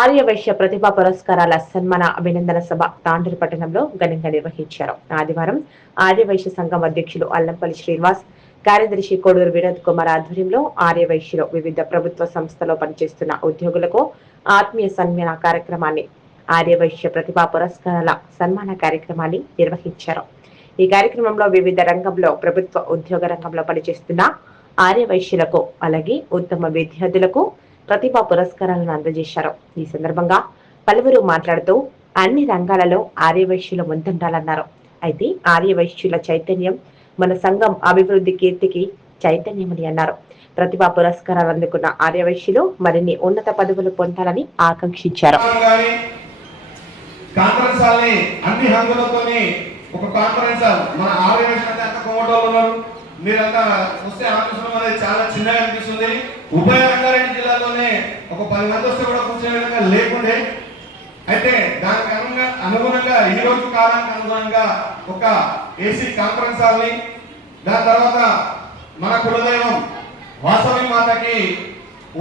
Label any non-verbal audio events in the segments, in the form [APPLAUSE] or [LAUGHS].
ఆర్యవైశ్య ప్రతిభా పురస్కారాల సన్మాన అభినందన సభ తాండూరు పట్టణంలో ఘనంగా నిర్వహించారు. ఆదివారం ఆర్యవైశ్య సంఘం అధ్యక్షులు అల్లంపల్లి శ్రీనివాస్ కార్యదర్శి కోడూరు వినోద్ కుమార్ ఆధ్వర్యంలో ఆర్యవైశ్యలో వివిధ ప్రభుత్వ సంస్థలో పనిచేస్తున్న ఉద్యోగులకు ఆత్మీయ సన్మాన కార్యక్రమాన్ని ఆర్యవైశ్య ప్రతిభా పురస్కారాల సన్మాన కార్యక్రమాన్ని నిర్వహించారు. ఈ కార్యక్రమంలో వివిధ రంగంలో ప్రభుత్వ ఉద్యోగ రంగంలో పనిచేస్తున్న ఆర్యవైశ్యులకు అలాగే ఉత్తమ విద్యార్థులకు ప్రతిభా పురస్కారాలను అందజేశారు. ఈ సందర్భంగా పలువురు మాట్లాడుతూ అన్ని రంగాలలో ఆర్యవైశ్యులు ముందుండాలన్నారు. అయితే ఆర్యవైశ్యుల చైతన్యం మన సంఘం అభివృద్ధి కీర్తికి చైతన్యమని అన్నారు. ప్రతిభా పురస్కారాలు అందుకున్న ఆర్యవైశ్యులు మరిన్ని ఉన్నత పదవులు పొందాలని ఆకాంక్షించారు. కాన్ఫరెన్స్ అన్ని హంగులతోని ఒక కాన్ఫరెన్స్ హాల్ మన ఆర్గనైజేషన్ అంత కోమటోళ్ళు ఉన్నారు. మీరంతా చూస్తే ఆఫీసులో అనేది చాలా చిన్నగా అనిపిస్తుంది. ఉభయ రంగారెడ్డి జిల్లాలోనే ఒక పది మంది వస్తే కూడా కూర్చునే విధంగా లేకుండే. అయితే దానికి అనుగుణంగా అనుగుణంగా ఈ రోజు కాలానికి అనుగుణంగా ఒక ఏసీ కాన్ఫరెన్స్ హాల్ని దాని తర్వాత మన కులదైవం వాసవి మాతకి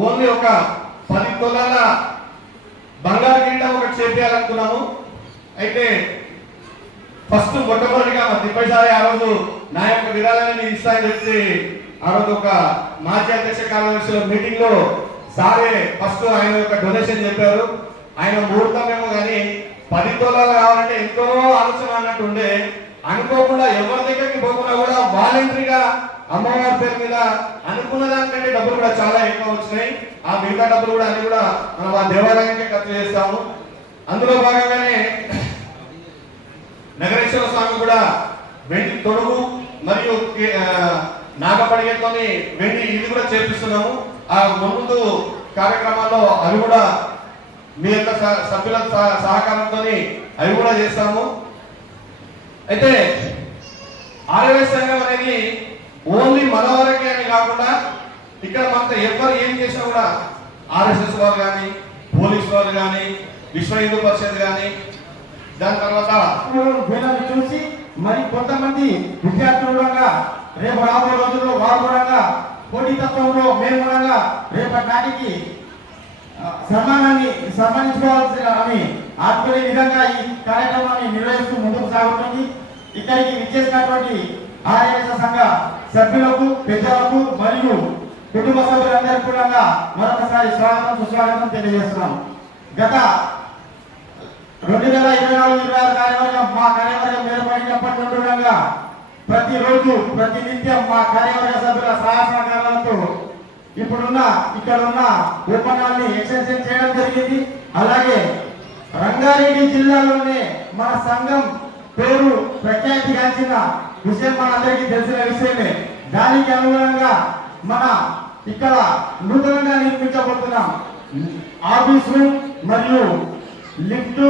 ఓన్లీ ఒక పది తొలాల బంగారు కిరీటం ఒకటి చేపేయాలనుకున్నాము. అయితే ఫస్ట్ మొట్ట తిప్పైసారి ఆ రోజు నా యొక్క విధానాన్ని నేను ఇస్తానని చెప్పి ఆ రోజు ఒక మాజీ అధ్యక్ష కార్యదర్శి మీటింగ్లో సారే ఫస్ట్ ఆయన యొక్క డొనేషన్ చెప్పారు. ఆయన ముహూర్తమేమో కానీ పది తోలాలు కావాలంటే ఎంతో ఆలోచన అన్నట్టు ఉండే. అనుకోకుండా ఎవరి దగ్గరికి పోకుండా కూడా వాలంటరీగా అమ్మవారి పేరు మీద అనుకున్న దానికంటే డబ్బులు కూడా చాలా ఎక్కువ వచ్చినాయి. ఆ మిగతా డబ్బులు కూడా అన్ని కూడా మనం ఆ దేవాలయానికి ఖర్చు చేస్తాము. అందులో భాగంగానే నగరేశ్వర స్వామి కూడా వెండి తొడుగు మరియు నాగపడిగతోని వెండి ఇది కూడా చేపిస్తున్నాము ఆ ముందు కార్యక్రమాల్లో అవి కూడా మీ యొక్క సభ్యుల సహకారంతో అవి కూడా చేస్తాము. అయితే ఆరోగ్య సంఘం అనేది ఓన్లీ మన వరకే అని కాకుండా ఇక్కడ మనతో ఎవరు ఏం చేసినా కూడా ఆర్ఎస్ఎస్ వారు కానీ పోలీస్ వారు కానీ విశ్వ హిందూ పరిషత్ కానీ దాని తర్వాత చూసి మరి కొంతమంది విద్యార్థులుగా రేపు రాబోయే రోజుల్లో వారు కూడా పోటీతత్వంలో మేము కూడా రేపటి నాటికి సన్మానాన్ని సన్మానించుకోవాల్సిన అని ఆత్మీయ విధంగా ఈ కార్యక్రమాన్ని నిర్వహిస్తూ ముందుకు సాగుతుంది. ఇక్కడికి విచ్చేసినటువంటి ఆర్యవేశ సంఘ సభ్యులకు పెద్దలకు మరియు కుటుంబ సభ్యులందరికీ కూడా మరొకసారి స్వాగతం సుస్వాగతం తెలియజేస్తున్నాం. గత రెండు వేల ఇరవై నాలుగు ఇరవై ఆరు కార్యవర్గం మా కార్యవర్గం ఏర్పడినప్పటి నుండి ప్రతిరోజు ప్రతినిత్యం మా కార్యవర్గ సభ్యుల సహాయ సహకారాలతో ఇప్పుడున్న ఇక్కడ ఉన్న ఒప్పందాన్ని ఎక్స్టెన్షన్ చేయడం జరిగింది. అలాగే రంగారెడ్డి జిల్లాలోనే మన సంఘం పేరు ప్రఖ్యాతిగాంచిన విషయం మనందరికీ తెలిసిన విషయమే. దానికి అనుగుణంగా మన ఇక్కడ నూతనంగా నిర్మించబోతున్నాం ఆఫీసు మరియు లిఫ్ట్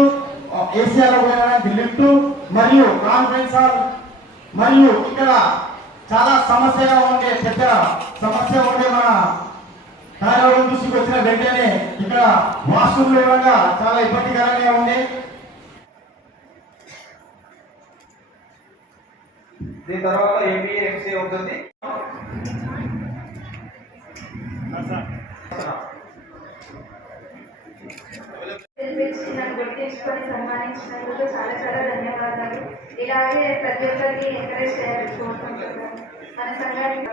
ఏసీఆర్ పోయడానికి లిఫ్ట్ మరియు కాన్ఫరెన్స్ హాల్ మరియు ఇక్కడ చాలా సమస్యగా ఉండే పెద్ద సమస్య ఉండే మన కార్యాలయం దృష్టికి వచ్చిన వెంటనే ఇక్కడ వాష్రూమ్ లేవగా చాలా ఇబ్బందికరంగా ఉండే. దీని తర్వాత ఎంబీఏ ఎంసీఏ ఉంటుంది పిలిపించి నన్ను గుర్తించుకొని సన్మానించినందుకు చాలా చాలా ధన్యవాదాలు. ఇలాగే ప్రతి ఒక్కరికి ఎంకరేజ్ చేయాలని కోరుకుంటున్నాను. మన సంఘానికి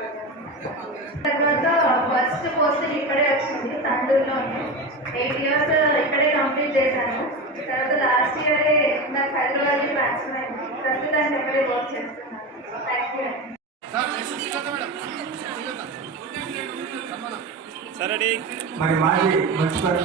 తర్వాత ఫస్ట్ పోస్టింగ్ ఇక్కడే వచ్చింది తండూరులోనే. ఎయిట్ ఇయర్స్ ఇక్కడే కంప్లీట్ చేశాను. తర్వాత లాస్ట్ ఇయరే నాకు హైదరాబాద్ ట్రాన్స్ఫర్ అయింది. ప్రస్తుతానికి ఇక్కడే వర్క్ చేస్తున్నాను. థ్యాంక్ యూ మరి మాజీ మున్సిపల్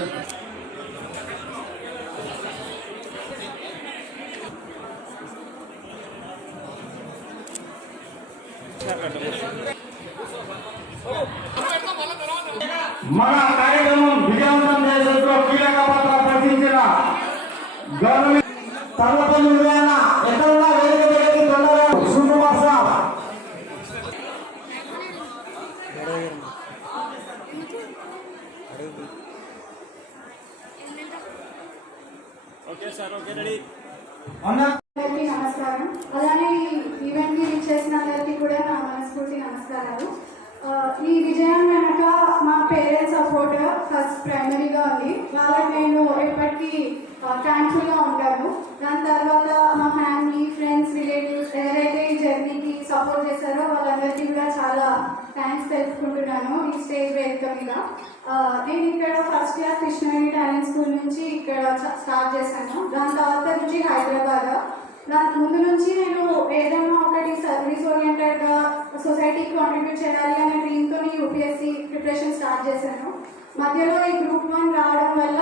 గవర్నమెంట్ సర్వపల్లి ఉదయాన ఎక్కడున్నా వేదిక దగ్గరికి తొందరగా. శ్రీనివాస అన్న. అందరికీ నమస్కారం. అలానే ఈ అందరికీ కూడా నా మనస్ఫూర్తి నమస్కారాలు. ఈ విజయం వెనక మా పేరెంట్స్ సపోర్ట్ ఫస్ట్ ప్రైమరీగా ఉంది. వాళ్ళకి నేను ఎప్పటికీ థ్యాంక్ఫుల్గా ఉంటాను. దాని తర్వాత మా ఫ్యామిలీ ఫ్రెండ్స్ రిలేటివ్స్ ఎవరైతే ఈ జర్నీకి సపోర్ట్ చేశారో వాళ్ళందరికీ కూడా చాలా థ్యాంక్స్ తెలుసుకుంటున్నాను ఈ స్టేజ్ వేదిక మీద. నేను ఇక్కడ first year Krishnaveni talent school నుంచి ఇక్కడ స్టార్ట్ చేశాను. దాని తర్వాత నుంచి హైదరాబాద్. దాని ముందు నుంచి నేను ఏదైనా ఒకటి సర్వీస్ ఓరియంటెడ్గా సొసైటీకి కాంట్రిబ్యూట్ చేయాలి అనే డ్రీమ్తో యూపీఎస్సీ ప్రిపరేషన్ స్టార్ట్ చేశాను. మధ్యలో ఈ గ్రూప్ వన్ రావడం వల్ల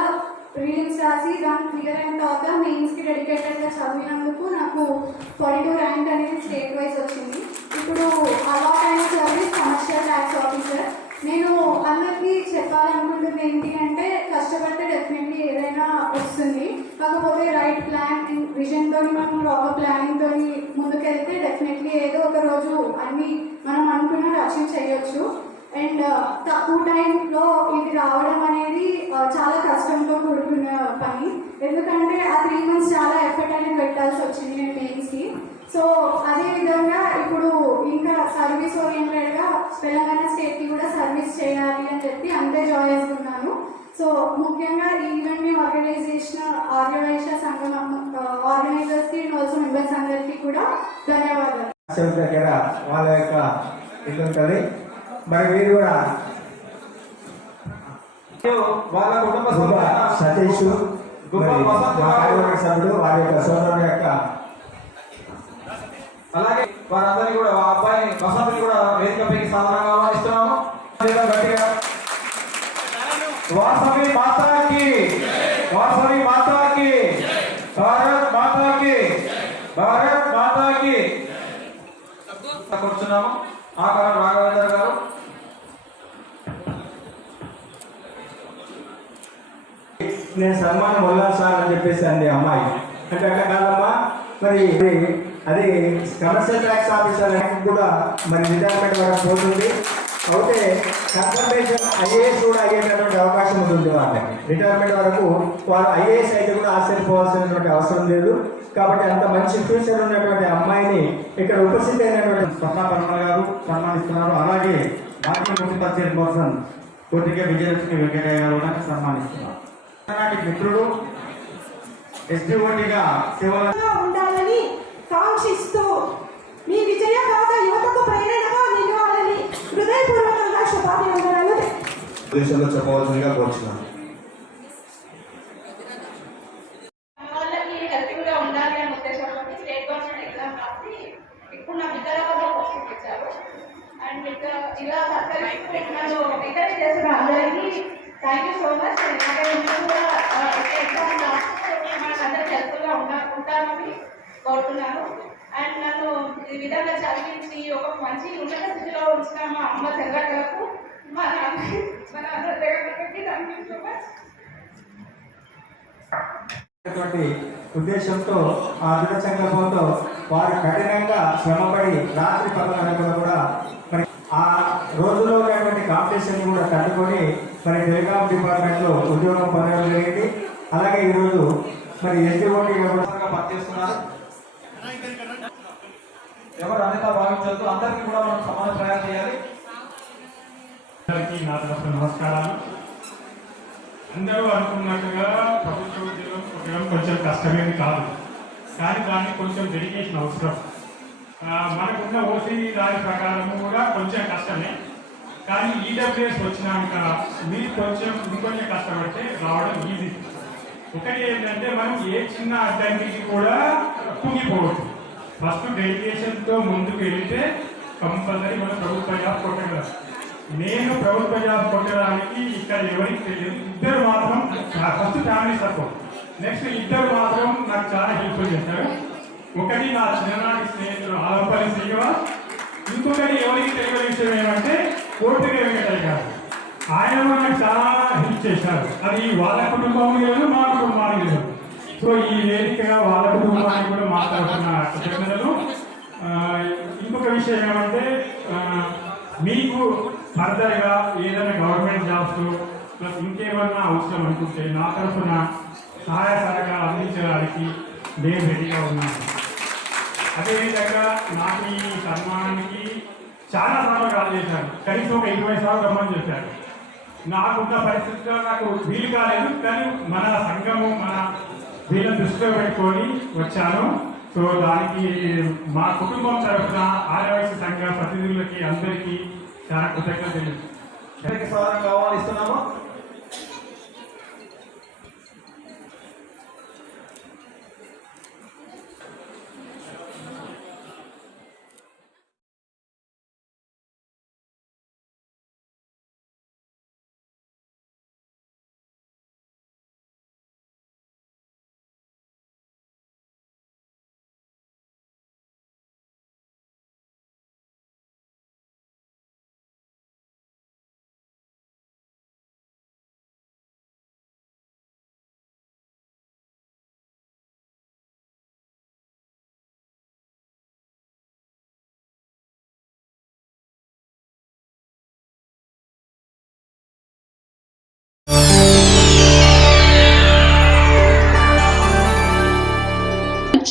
ప్రిలిమ్స్ రాసి దాన్ని క్లియర్ అయిన తర్వాత మెయిన్స్కి డెడికేటెడ్గా చదివినందుకు నాకు ఫార్టీ టూ ర్యాంక్ అనేది స్టేట్ వైజ్ వచ్చింది ఇప్పుడు అలాట్ అయిన సర్వీస్ కమర్షియల్ ట్యాక్స్ ఆఫీసర్ నేను అందరికీ చెప్పాలనుకుంటుంది ఏంటి అంటే కష్టపడితే డెఫినెట్లీ ఏదైనా వస్తుంది కాకపోతే రైట్ ప్లాన్ అండ్ విజన్తో మనం ప్రాపర్ ప్లానింగ్తో ముందుకెళ్తే డెఫినెట్లీ ఏదో ఒక రోజు అన్ని మనం అనుకున్నది అచీవ్ చేయొచ్చు అండ్ తక్కువ టైంలో ఇది రావడం అనేది చాలా కష్టంతో కూడుకున్న పని. ఎందుకంటే ఆ త్రీ మంత్స్ చాలా ఎఫర్ట్ అనేది పెట్టాల్సి వచ్చింది నేను మెయిన్స్కి సో అదే విధంగా ఇప్పుడు ఇంకా సర్వీస్ ఓరియంటెడ్గా తెలంగాణ స్టేట్కి కూడా సర్వీస్ చేయాలి అని చెప్పి అంతే జాయిన్ చేస్తున్నాను సో ముఖ్యంగా ఈ ఈవెంట్ని ఆర్గనైజ్ చేసిన ఆర్యవైశ సంఘం ఆర్గనైజర్స్కి అండ్ ఆల్సో మెంబర్స్ అందరికీ కూడా ధన్యవాదాలు. వాళ్ళ యొక్క ఉంటుంది మరి మీరు కూడా వాళ్ళ కుటుంబ గుబ్బ సభ్యులైన సతీష్ సభ్యుడు వారి యొక్క సోదరుడు యొక్క అలాగే వారందరినీ కూడా ఆ అబ్బాయిని వసంతుని కూడా వేదికపైకి సాధారణంగా ఆహ్వానిస్తున్నాము. గట్టిగా వాసవి మాతాకి వాసవి మాతాకి భారత్ మాతాకి భారత్ మాతాకి. కూర్చున్నాము. రాఘవేంద్ర గారు నేను సన్మానం వల్లాను సార్ అని చెప్పేసి అంది అమ్మాయి. అంటే అక్కడ కాదమ్మా మరి అది కమర్షియల్ ట్యాక్స్ ఆఫీసర్ ర్యాంక్ కూడా మరి రిటైర్మెంట్ వరకు పోతుంది. అయితే కన్సల్టేషన్ ఐఏఎస్ కూడా అయ్యేటటువంటి అవకాశం ఉంటుంది వాళ్ళకి. రిటైర్మెంట్ వరకు వారు ఐఏఎస్ అయితే కూడా ఆశ్చర్యపోవాల్సినటువంటి అవసరం లేదు. కాబట్టి అంత మంచి ఫ్యూచర్ ఉన్నటువంటి అమ్మాయిని ఇక్కడ ఉపస్థితి అయినటువంటి స్వర్ణ పరమ గారు సన్మానిస్తున్నారు. అలాగే మాజీ మున్సిపల్ చైర్పర్సన్ కోటిక విజయలక్ష్మి వెంకటయ్య గారు కూడా సన్మానిస్తున్నారు. నాటి మిత్రుడు ఎస్టీఓటీగా సేవలు ఉండాలని కాంక్షిస్తూ మీ విజయ గాథ యువతకు ప్రేరణగా నిలవాలని హృదయపూర్వకంగా శుభాభినందనలు. దేశంలో చెప్పవలసిందిగా కోరుచున్నాను వాళ్ళకి హెల్ప్ఫుల్గా ఉండాలి అనే ఉద్దేశంతో స్టేట్ గవర్నమెంట్ ఎగ్జామ్ రాసి ఇప్పుడు నా వికారాబాద్లో పోస్టింగ్ ఇచ్చారు అండ్ ఇంకా ఇలా సత్కరించి నన్ను ఎంకరేజ్ చేసిన అందరికీ థ్యాంక్ యూ సో మచ్ ఇలాగే మీరు కూడా ఎగ్జామ్ రాసి మనకు అందరికి హెల్ప్ఫుల్గా ఉండా ఉంటారని కోరుతున్నాను అండ్ నన్ను ఈ విధంగా చదివించి ఒక మంచి ఉన్నత స్థితిలో ఉంచిన మా అమ్మ చెల్లెళ్ళకు మా నాన్న మన అందరి దగ్గరికి థ్యాంక్ యూ సో మచ్ ఉద్దేశంతో ఆ దృఢ సంకల్పంతో వారు కఠినంగా శ్రమపడి రాత్రి పగలనకుండా కూడా మరి ఆ రోజులో ఉన్నటువంటి కాంపిటీషన్ కూడా తట్టుకొని మరి టెలికాం డిపార్ట్మెంట్లో ఉద్యోగం పొందడం జరిగింది. అలాగే ఈరోజు మరి ఎస్టీ ఓటీ పనిచేస్తున్నారు. ఎవరు అన్నితా భావించద్దు అందరికీ కూడా మనం సమాన ప్రయాణం చేయాలి. అందరికీ నా నమస్కారాలు. అందరూ అనుకున్నట్టుగా ప్రభుత్వ ఉద్యోగం ఉద్యోగం కొంచెం కష్టమేమి కాదు. కానీ దానికి కొంచెం డెడికేషన్ అవసరం. మనకున్న ఓసీ దాని ప్రకారం కూడా కొంచెం కష్టమే. కానీ ఈడబ్ల్యూఎస్ వచ్చినాక మీరు కొంచెం ఇంకొంచెం కష్టపడితే రావడం ఈజీ ఒకటి ఏంటంటే మనం ఏ చిన్న అడ్డంకికి కూడా కుంగిపోవచ్చు ఫస్ట్ డెడికేషన్తో ముందుకు వెళితే కంపల్సరీ మనం ప్రభుత్వ జాబ్ కొట్టగలం. నేను ప్రభుత్వ జాబ్ కొట్టడానికి ఇక్కడ ఎవరికి తెలియదు ఇద్దరు మాత్రం ఫస్ట్ ఫ్యామిలీ సపోర్ట్. నెక్స్ట్ ఇద్దరు మాత్రం నాకు చాలా హెల్ప్ఫుల్ చేశారు ఒకటి నా చిన్ననాటి స్నేహితుడు ఆలపల్లి శ్రీనివాస్. ఇంకొకటి ఎవరికి తెలియని విషయం ఏమంటే కోర్టు వెంకటయ్య గారు. ఆయన నాకు చాలా హెల్ప్ చేశారు. అది వాళ్ళ కుటుంబం లేదు మా కుటుంబానికి లేదు సో ఈ వేదికగా వాళ్ళ కుటుంబానికి కూడా మాట్లాడుతున్న [LAUGHS] ఆ, ఇంకొక విషయం ఏమంటే మీకు ఫర్దర్గా ఏదైనా గవర్నమెంట్ జాబ్స్ ప్లస్ ఇంకేమన్నా అవసరం అనుకుంటే నా తరఫున సహాయ సహకారాలు అందించడానికి నేను రెడీగా ఉన్నాను. అదేవిధంగా నాకు ఈ సన్మానానికి చాలా సార్లు కాల్ చేశారు. కనీసం ఒక ఇరవై సార్లు రమ్మని చెప్పారు. నాకున్న పరిస్థితుల్లో నాకు వీలు కాలేదు కానీ మన సంఘము మన వీళ్ళ దృష్టిలో పెట్టుకొని వచ్చాను. సో దానికి మా కుటుంబం తరఫున ఆర్యవైశ్య సంఘ ప్రతినిధులకి అందరికీ చాలా కృతజ్ఞతలు. అందరికీ సాధారణంగా